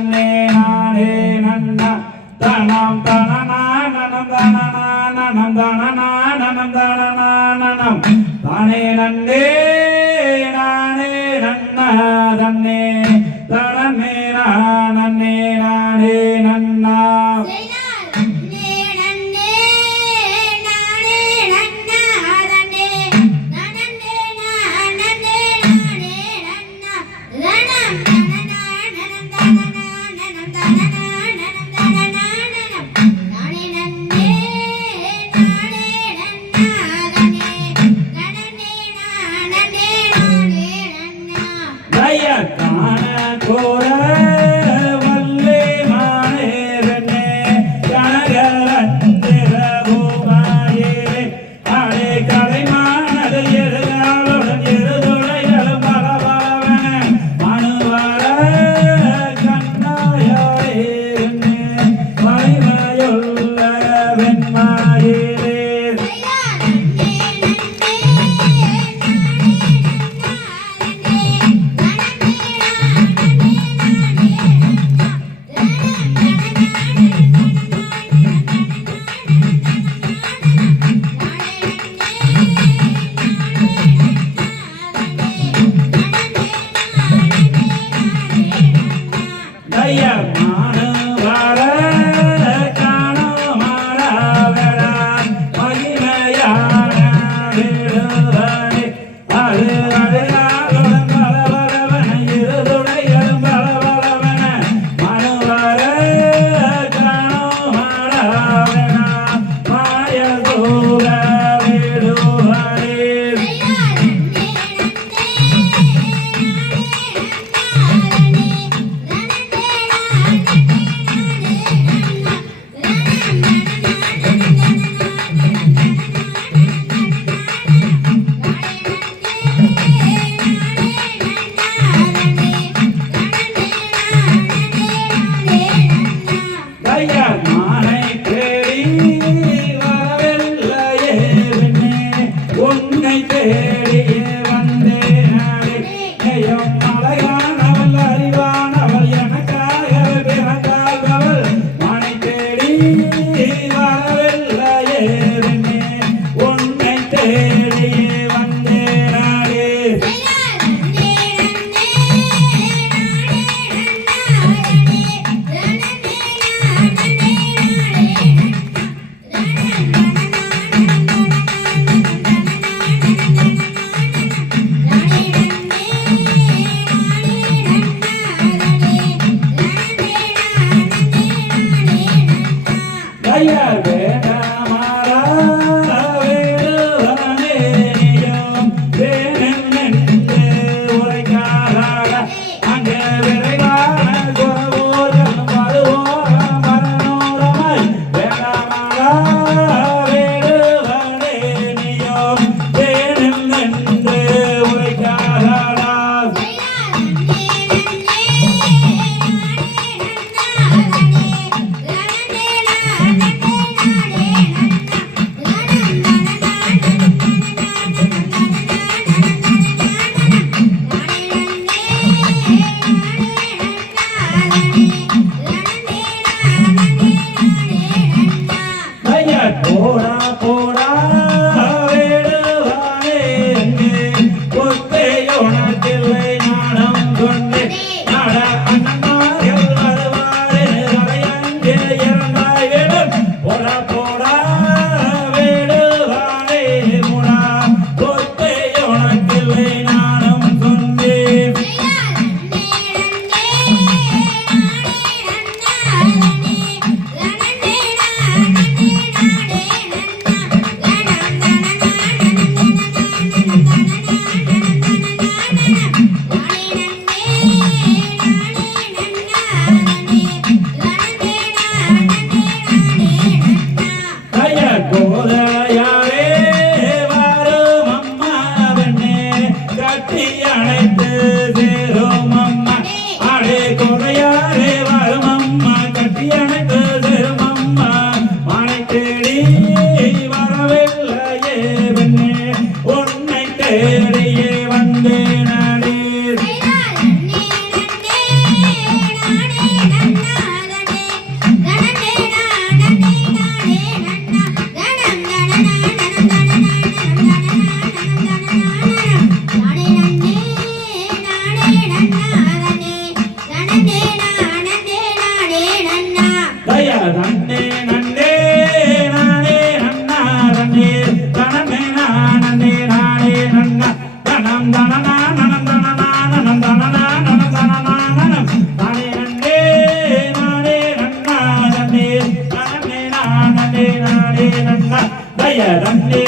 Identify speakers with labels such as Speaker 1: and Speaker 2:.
Speaker 1: தன்னே நானே நன்னா. தனம் தனநானனம் தனநானனம் தனநானனம் தனநானனம் தானே நன்னே நானே நன்னா. தன்னே தனமே நானே நானே நன்னா. Yeah. தயார் வரவில்லையே உன்னை தேடி ರಂಗೇ ನಾಡೇ ನನ್ನ ದಯ ರಂಗೇ